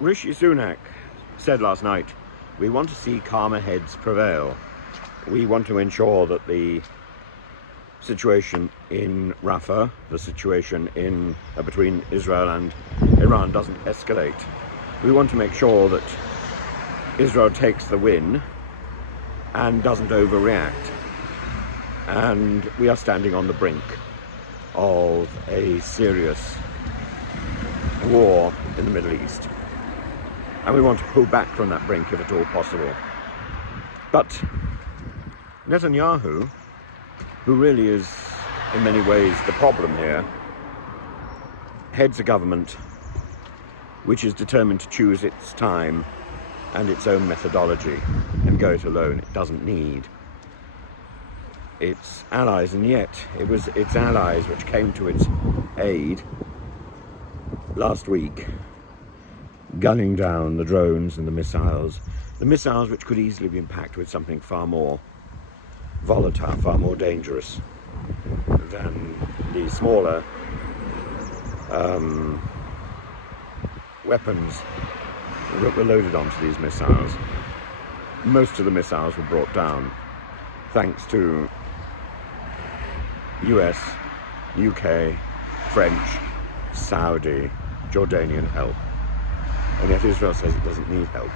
Rishi Sunak said last night, we want to see calmer heads prevail. We want to ensure that the situation in Rafah, the situation between Israel and Iran doesn't escalate. We want to make sure that Israel takes the win and doesn't overreact. And we are standing on the brink of a serious war in the Middle East. And we want to pull back from that brink if at all possible. But Netanyahu, who really is in many ways the problem here, heads a government which is determined to choose its time and its own methodology and go it alone. It doesn't need its allies, and yet it was its allies which came to its aid last week, gunning down the drones and the missiles which could easily be packed with something far more volatile, far more dangerous than the smaller weapons that were loaded onto these missiles. Most of the missiles were brought down thanks to US, UK, French, Saudi, Jordanian help. And yet Israel says it doesn't need help.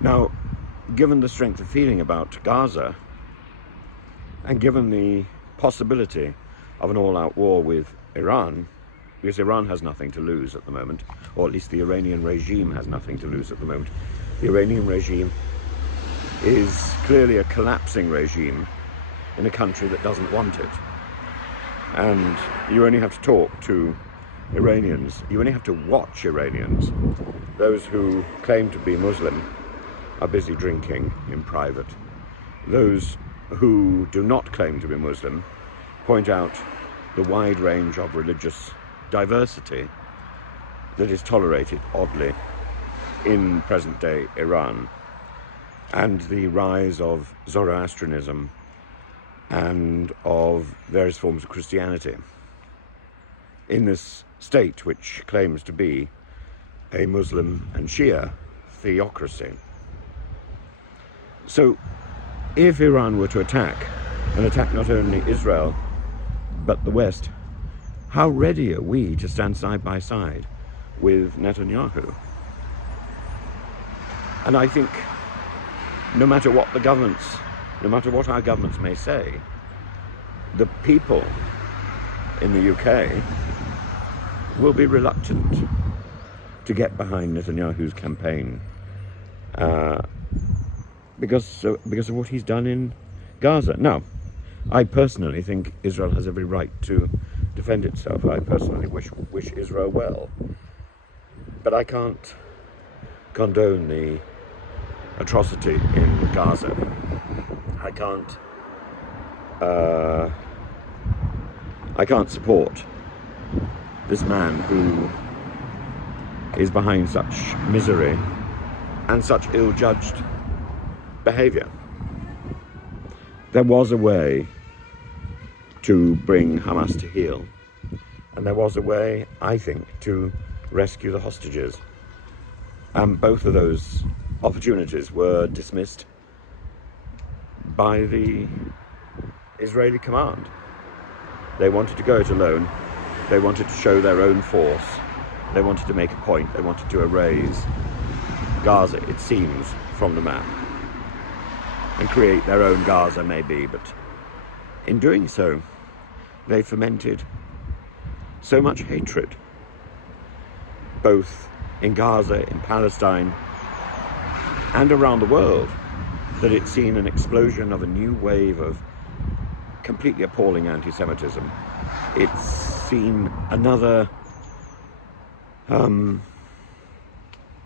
Now, given the strength of feeling about Gaza, and given the possibility of an all-out war with Iran, because Iran has nothing to lose at the moment, or at least the Iranian regime has nothing to lose at the moment. The Iranian regime is clearly a collapsing regime in a country that doesn't want it. And you only have to talk to Iranians, you only have to watch Iranians. Those who claim to be Muslim are busy drinking in private. Those who do not claim to be Muslim point out the wide range of religious diversity that is tolerated, oddly, in present-day Iran, and the rise of Zoroastrianism and of various forms of Christianity in this state which claims to be a Muslim and Shia theocracy. So if Iran were to attack, and attack not only Israel but the West, how ready are we to stand side by side with Netanyahu? And I think no matter what our governments may say, the people in the UK will be reluctant to get behind Netanyahu's campaign because of what he's done in Gaza. Now, I personally think Israel has every right to defend itself. I personally wish Israel well. But I can't condone the atrocity in Gaza. I can't support this man who is behind such misery and such ill-judged behavior. There was a way to bring Hamas to heel, and there was a way, I think, to rescue the hostages. And both of those opportunities were dismissed by the Israeli command. They wanted to go it alone. They wanted to show their own force. They wanted to make a point. They wanted to erase Gaza, it seems, from the map and create their own Gaza, maybe. But in doing so, they fomented so much hatred, both in Gaza, in Palestine, and around the world, that it's seen an explosion of a new wave of completely appalling anti-Semitism. It's seen another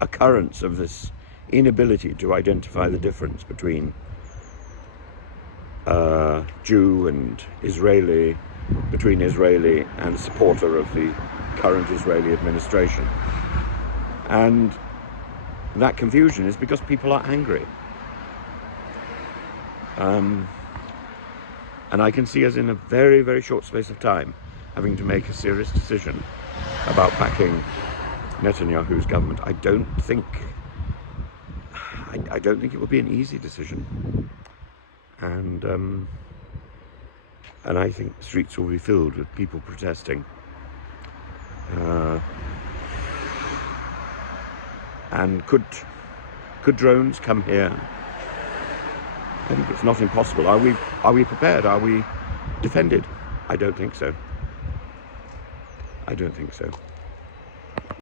occurrence of this inability to identify the difference between Jew and Israeli, between Israeli and supporter of the current Israeli administration. And that confusion is because people are angry. And I can see us in a very, very short space of time having to make a serious decision about backing Netanyahu's government. I don't think it will be an easy decision, and I think the streets will be filled with people protesting. And could drones come here? I think it's not impossible. Are we prepared? Are we defended? I don't think so. I don't think so.